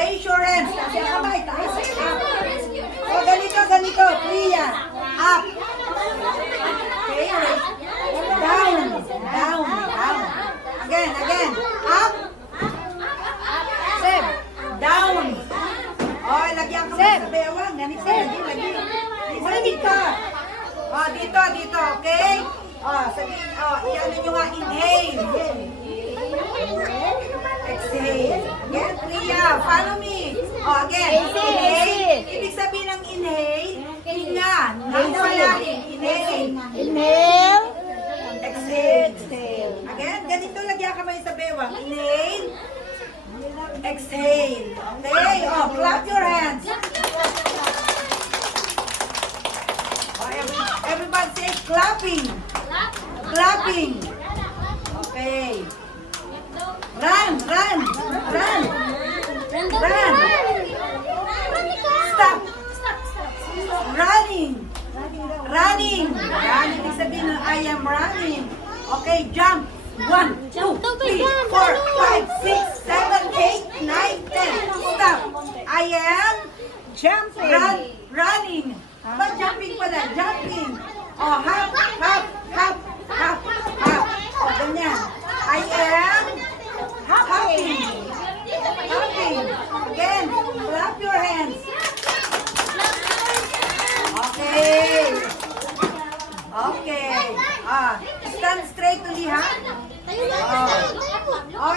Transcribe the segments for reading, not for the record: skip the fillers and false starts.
Raise your hands. Taas yung kamay. Taas. Up. O, ganito. Priya. Up. Okay, raise. Down. Again. Up. Seb. Down. O, lagyan ka sa bewang. Ganito. Lagi. Isa dito. O, dito. Okay? O, sabihin. O, iyan nyo nga. Inhale. Exhale. Again, Priya, follow me. O, again. Inhale. Ibig sabihin ng inhale, hinga. Inhale. Exhale. Again, ganito lagyan ka sa bewang. Inhale. Exhale. Okay? O, clap your hands. O, everybody say clapping. Clapping. Okay. Run. Stop. Running. Ibig sabihin na I am running. Okay, jump. 1, 2, 3, 4, 5, 6, 7, 8, 9, 10. Stop. I am running. But jumping pala. Jumping. Oh, hop. Oh, ganyan. I am hopping. Again, clap your hands. Okay. Stand straight ulit, ha?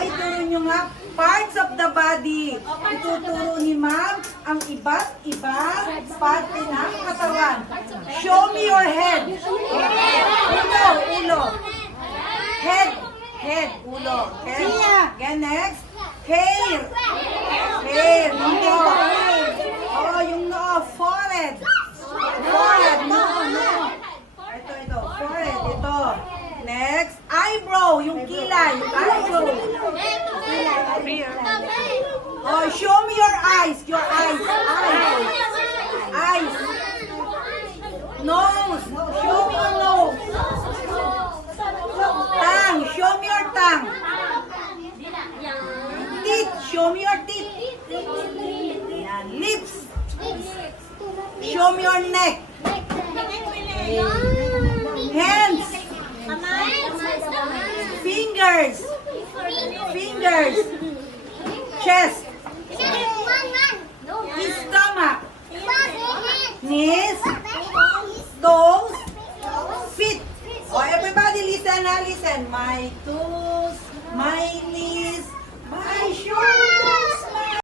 Ituro nyo nga parts of the body. Ituturo ni ma'am ang iba't ibang parte ng katawan. Show me your head. Ulo. Head, ulo. Okay? Again, next. Hair. Yung noo. Yung noo. Forehead. No. Ito. Forehead, ito. Next. Eyebrow, yung kilay. Eyebrow. Show me your eyes. Eyes. Nose. Show me your nose. Tongue. Show me your tongue. Teeth. Show me your teeth. Lips. Show me your neck. Hands. Fingers. Chest. Stomach. Knees. Toes. Feet. Everybody listen. My toes, my knees.